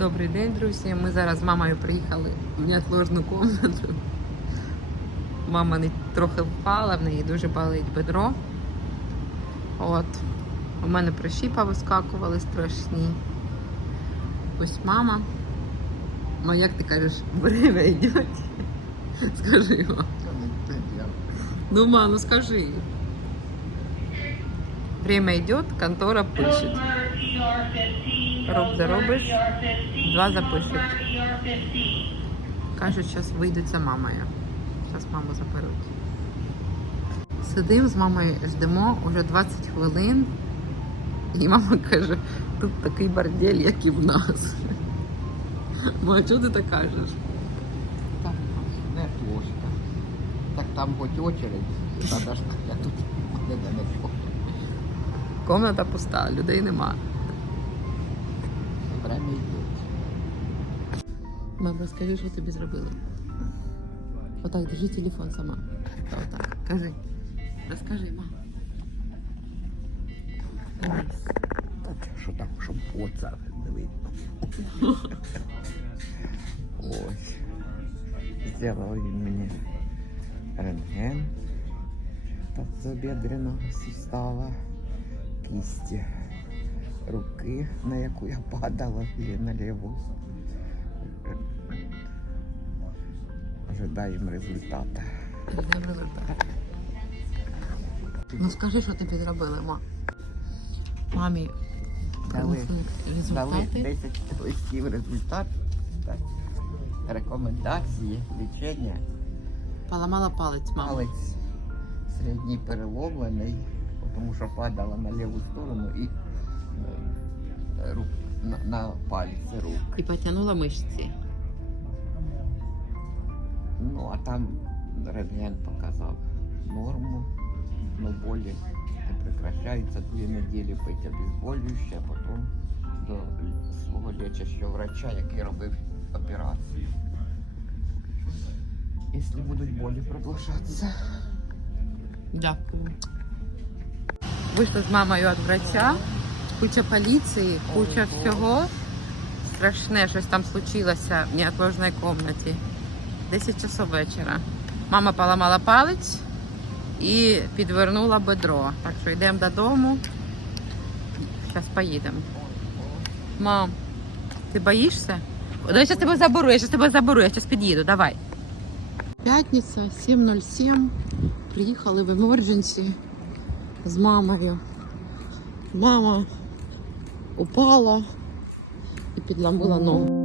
Добрий день, друзі. Ми зараз з мамою приїхали в неотложну кімнату. Мама не трохи впала, в неї дуже болить бедро. От. У мене прищі повискакували страшні. Ось мама. Ну, як ти кажеш, время йде. Скажи, мам. Ну, ма, ну скажи. Время йде, контора пишет. Роб заробиш, два запишуть. Кажуть, зараз вийдуть за мамою. Зараз маму заберуть. Сидимо з мамою, ждемо уже 20 хвилин. І мама каже, тут такий бордель, як і в нас. Ма, чого ти так кажеш? Так, не плошка. Так там хоч очередь, ж я тут не далеко. Комната пуста, людей нема. Мам, розкажи, що тобі зробили. Отак, держи телефон сама. Отак. Кажи. Розкажи, мам. Дивись. Так, що там, щоб оце не видно. Ось. Зробив він мені рентген тазобедреного сустава, кисті руки, на яку я падала, і на ліву. Ожидаємо результати. Ждемо результат. Ну скажи, що тобі зробили, ма. Мамі Дали. Дали результати. 10 листів результат. Так. Рекомендації, лічення. Поламала палець, мама. Палець середній переломлений, тому що падала на ліву сторону і е, рук, на, на пальці рук. І потягнула мишці. Ну, а там рентген показав норму, но болі не прекращаються дві неділі пити обезболююче, а потім до свого лічащого врача, який робив операцію. Якщо будуть болі продовжатися. Дякую. Вийшла з мамою від врача. Куча поліції, куча всього. Страшне, щось там случилося в неотложній кімнаті. 10 часов вечора. Мама поламала палець і підвернула бедро. Так що йдемо додому. Зараз поїдемо. Мам, ти боїшся? Давай зараз тебе заберу, я зараз тебе заберу, я зараз під'їду, давай. П'ятниця, 7.07. Приїхали в емердженсі з мамою. Мама упала і підламила ногу.